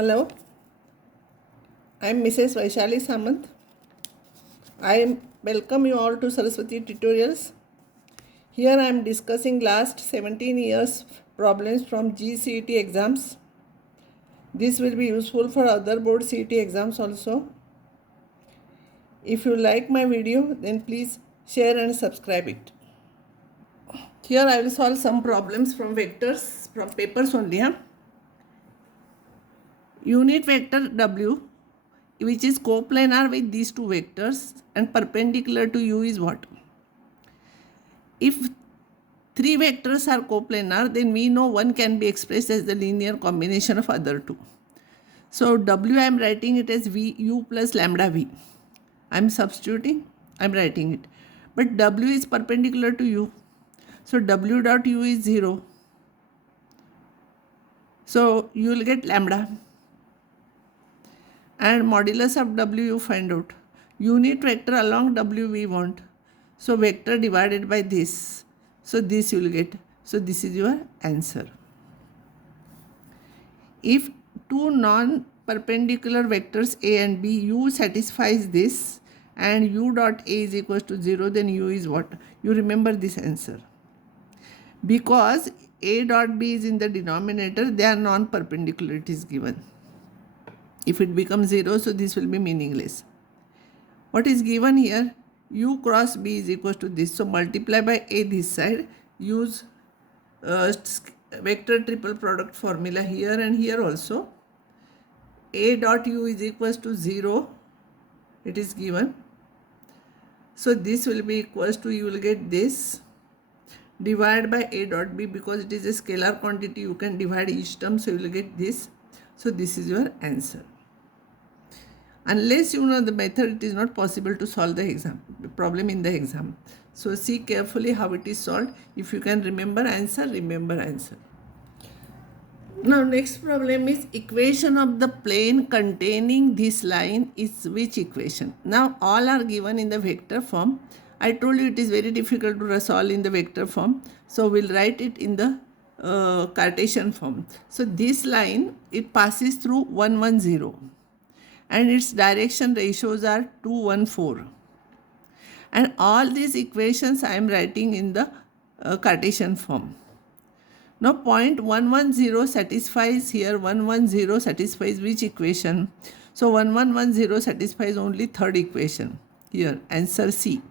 Hello, I am Mrs. Vaishali Samant. I welcome you all to Saraswati Tutorials. Here I am discussing last 17 years problems from C.E.T exams. This will be useful for other board C.E.T exams also. If you like my video, then please share and subscribe it. Here I will solve some problems from vectors from papers only. Unit vector W, which is coplanar with these two vectors and perpendicular to u, is what? If three vectors are coplanar, then we know one can be expressed as the linear combination of other two. So W, I am writing it as VU plus lambda V. I am substituting, I am writing it. But W is perpendicular to U. So W dot U is 0. So you will get lambda. And modulus of W you find out. Unit vector along W we want. So vector divided by this. So this you will get. So this is your answer. If two non-perpendicular vectors A and B, U satisfies this and U dot A is equals to 0, then U is what? You remember this answer. Because A dot B is in the denominator, they are non-perpendicular, it is given. If it becomes 0, so this will be meaningless. What is given here? U cross B is equal to this. So multiply by A this side. Use vector triple product formula here and here also. A dot U is equals to 0. It is given. So this will be equals to, you will get this. Divide by A dot B, because it is a scalar quantity, you can divide each term, so you will get this. So this is your answer. Unless you know the method, it is not possible to solve the problem in the exam. So see carefully how it is solved. If you can remember answer, remember answer. Now next problem is equation of the plane containing this line is which equation? Now all are given in the vector form. I told you it is very difficult to solve in the vector form. So we'll write it in the Cartesian form. So this line, it passes through 1, 1, 0. And its direction ratios are 2, 1, 4. And all these equations I am writing in the Cartesian form. Now point 1, 1, 0 satisfies here, 1, 1, 0 satisfies which equation? So 1, 1, 1, 0 satisfies only third equation. Here, answer C.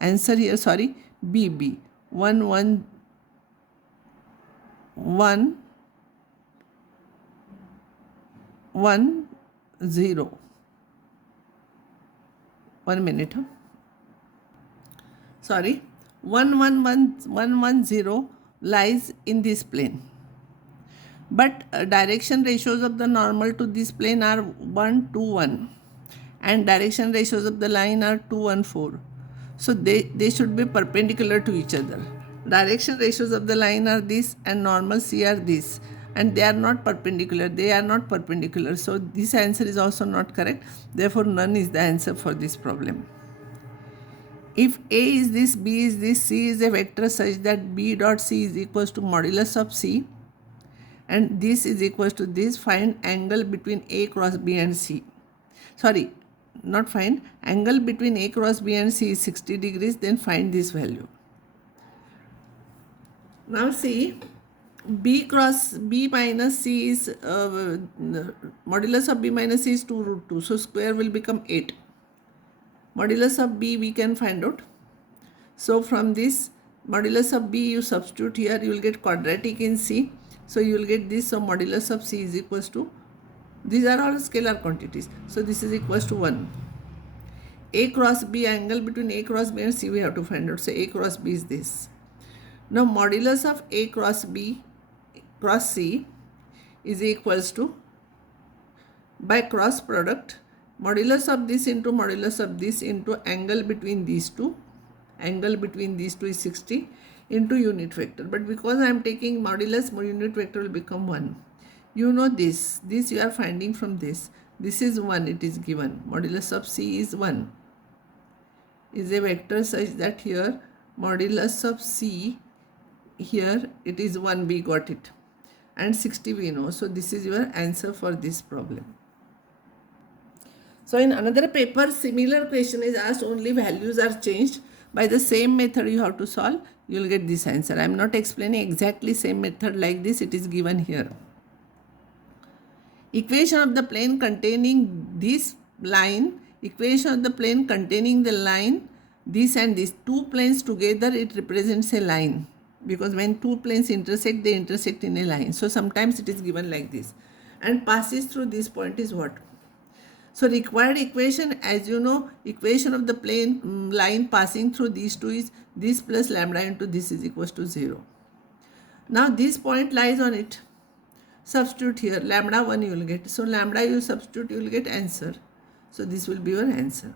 Answer here, sorry, B, B. 1, 1, 1, 1, 0. 1 minute. Sorry. 1, 1, 1, 1, 1, 0 lies in this plane. But direction ratios of the normal to this plane are 1, 2, 1. And direction ratios of the line are 2, 1, 4. So they should be perpendicular to each other. Direction ratios of the line are this and normal C are this. And they are not perpendicular. They are not perpendicular. So this answer is also not correct. Therefore, none is the answer for this problem. If A is this, B is this, C is a vector such that B dot C is equals to modulus of C, and this is equals to this, find angle between A cross B and C. Sorry, not find. Angle between A cross B and C is 60 degrees. Then find this value. Now see, B cross B minus C is, modulus of B minus C is 2 root 2. So square will become 8. Modulus of B we can find out. So from this modulus of B you substitute here, you will get quadratic in C. So you will get this. So modulus of C is equals to, these are all scalar quantities. So this is equals to 1. A cross B, angle between A cross B and C we have to find out. So A cross B is this. Now modulus of A cross B cross C is equals to, by cross product, modulus of this into modulus of this into angle between these two. Angle between these two is 60 into unit vector. But because I am taking modulus, unit vector will become 1. You know this. This you are finding from this. This is 1. It is given. Modulus of C is 1. Is a vector such that here modulus of C, here it is 1. We got it. and 60 we know. So this is your answer for this problem. So in another paper, similar question is asked, only values are changed. By the same method you have to solve, you will get this answer. I am not explaining exactly same method like this, it is given here. Equation of the plane containing this line, equation of the plane containing the line, this and this, two planes together, it represents a line. Because when two planes intersect, they intersect in a line. So sometimes it is given like this. And passes through this point is what? So required equation, as you know, equation of the plane line passing through these two is this plus lambda into this is equals to 0. Now this point lies on it. Substitute here, lambda 1 you will get. So lambda you substitute, you will get answer. So this will be your answer.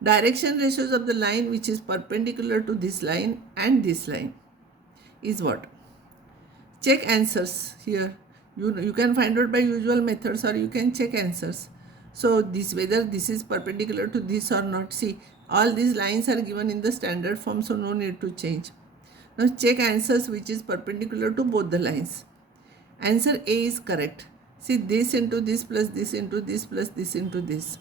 Direction ratios of the line which is perpendicular to this line and this line is what? Check answers here. You can find out by usual methods, or you can check answers. So this, whether this is perpendicular to this or not. See, all these lines are given in the standard form, so no need to change. Now check answers which is perpendicular to both the lines. Answer A is correct. See, this into this plus this into this plus this into this.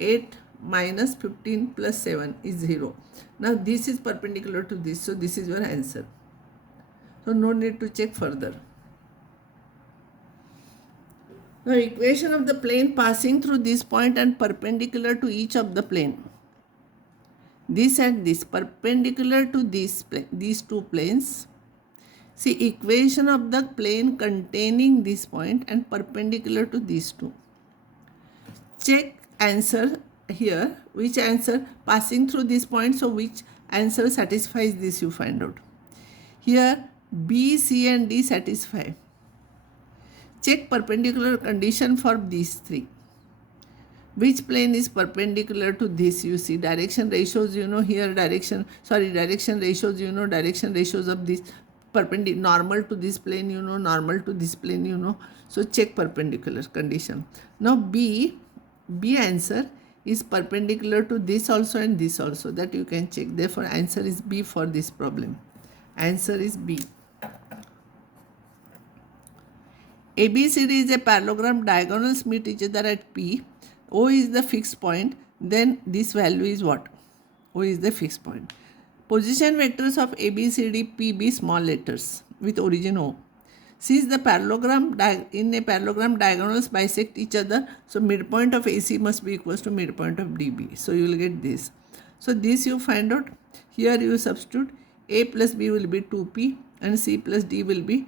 8 minus 15 plus 7 is 0. Now this is perpendicular to this, so this is your answer. So no need to check further. Now equation of the plane passing through this point and perpendicular to each of the plane. This and this perpendicular to these two planes. See, equation of the plane containing this point and perpendicular to these two. Check answer here, which answer passing through this point, so which answer satisfies this, you find out. Here B, C and D satisfy. Check perpendicular condition for these three. Which plane is perpendicular to this? You see direction ratios, you know here direction ratios, you know direction ratios of this perpendicular, normal to this plane, you know normal to this plane, you know. So check perpendicular condition. Now B answer is perpendicular to this also and this also, that you can check. Therefore answer is B for this problem. Answer is B. ABCD is a parallelogram, diagonals meet each other at P. O is the fixed point, then this value is what? O is the fixed point. Position vectors of ABCD, PB small letters with origin O. C is the parallelogram, in a parallelogram diagonals bisect each other, so midpoint of AC must be equals to midpoint of DB. So you will get this. So this you find out. Here you substitute, A plus B will be 2P and C plus D will be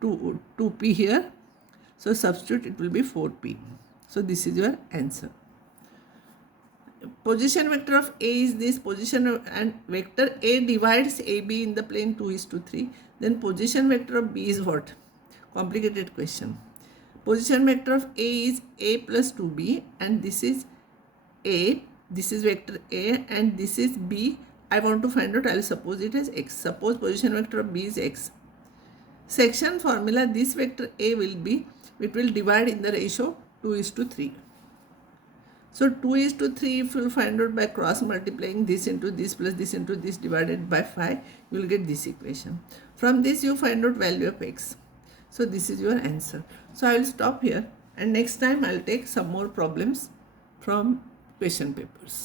2P here. So substitute, it will be 4P. So this is your answer. Position vector of A is this, position and vector A divides AB in the plane 2:3. Then position vector of B is what? Complicated question. Position vector of A is A plus 2B, and this is A, this is vector A and this is B. I want to find out, I will suppose it as X. Suppose position vector of B is X. Section formula, this vector A will be, it will divide in the ratio 2:3. So 2:3, if you will find out by cross multiplying this into this plus this into this divided by 5, you will get this equation. From this you find out value of X. So this is your answer. So I will stop here, and next time I will take some more problems from question papers.